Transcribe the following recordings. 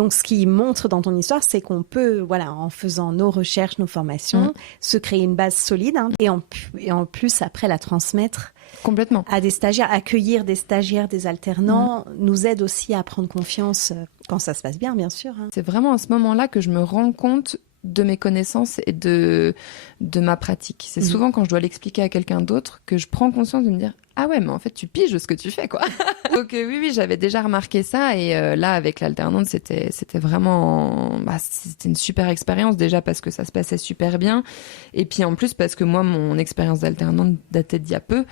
Donc, ce qui montre dans ton histoire, c'est qu'on peut, voilà, en faisant nos recherches, nos formations, se créer une base solide, hein, et en plus, après, la transmettre Complètement. à des stagiaires, accueillir des stagiaires, des alternants, nous aide aussi à prendre confiance quand ça se passe bien, bien sûr. Hein. C'est vraiment à ce moment-là que je me rends compte de mes connaissances et de ma pratique. C'est souvent quand je dois l'expliquer à quelqu'un d'autre que je prends conscience de me dire « Ah ouais, mais en fait, tu piges ce que tu fais, quoi !» Donc oui, j'avais déjà remarqué ça. Et là, avec l'alternante, c'était vraiment... c'était une super expérience, déjà parce que ça se passait super bien. Et puis en plus, parce que moi, mon expérience d'alternante datait d'il y a peu.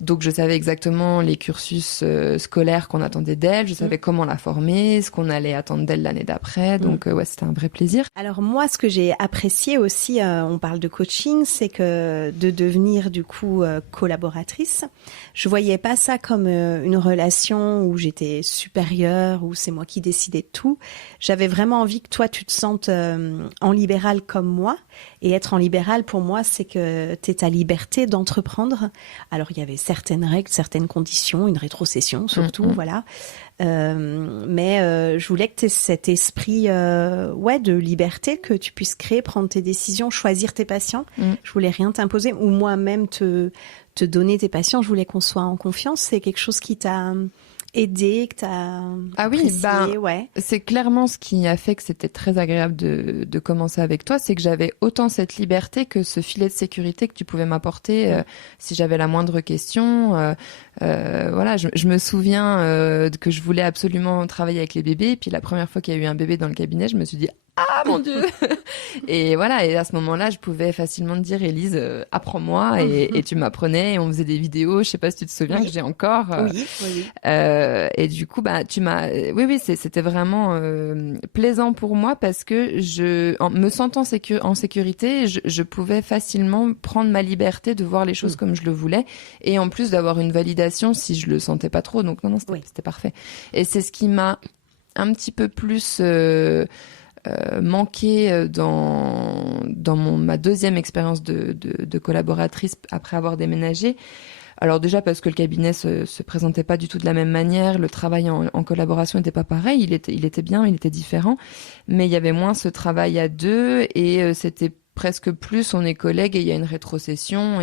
Donc je savais exactement les cursus scolaires qu'on attendait d'elle. Je savais comment la former, ce qu'on allait attendre d'elle l'année d'après. Donc ouais, c'était un vrai plaisir. Alors moi, ce que j'ai apprécié aussi, on parle de coaching, c'est que de devenir du coup collaboratrice, je voyais pas ça comme une relation où j'étais supérieure, où c'est moi qui décidais de tout. J'avais vraiment envie que toi, tu te sentes en libéral comme moi. Et être en libéral, pour moi, c'est que tu es ta liberté d'entreprendre. Alors, il y avait certaines règles, certaines conditions, une rétrocession surtout, voilà. Mais je voulais que tu aies cet esprit de liberté, que tu puisses créer, prendre tes décisions, choisir tes patients. Je voulais rien t'imposer ou moi-même te donner tes patients. Je voulais qu'on soit en confiance. C'est quelque chose qui t'a aidé, que t'as apprécié, ouais. C'est clairement ce qui a fait que c'était très agréable de commencer avec toi, c'est que j'avais autant cette liberté que ce filet de sécurité que tu pouvais m'apporter si j'avais la moindre question. Voilà, je me souviens que je voulais absolument travailler avec les bébés, et puis la première fois qu'il y a eu un bébé dans le cabinet, je me suis dit ah mon Dieu. Et voilà, et à ce moment-là, je pouvais facilement te dire Élise, apprends-moi, et tu m'apprenais, et on faisait des vidéos, je sais pas si tu te souviens, que j'ai encore. Oui. Et du coup, c'était vraiment plaisant pour moi parce que en me sentant en sécurité, je pouvais facilement prendre ma liberté de voir les choses comme je le voulais, et en plus d'avoir une validation si je le sentais pas trop. Donc non, c'était parfait. Et c'est ce qui m'a un petit peu plus manqué dans ma deuxième expérience de collaboratrice après avoir déménagé. Alors déjà parce que le cabinet se présentait pas du tout de la même manière, le travail en collaboration n'était pas pareil, il était bien, il était différent, mais il y avait moins ce travail à deux, et c'était presque plus on est collègues et il y a une rétrocession.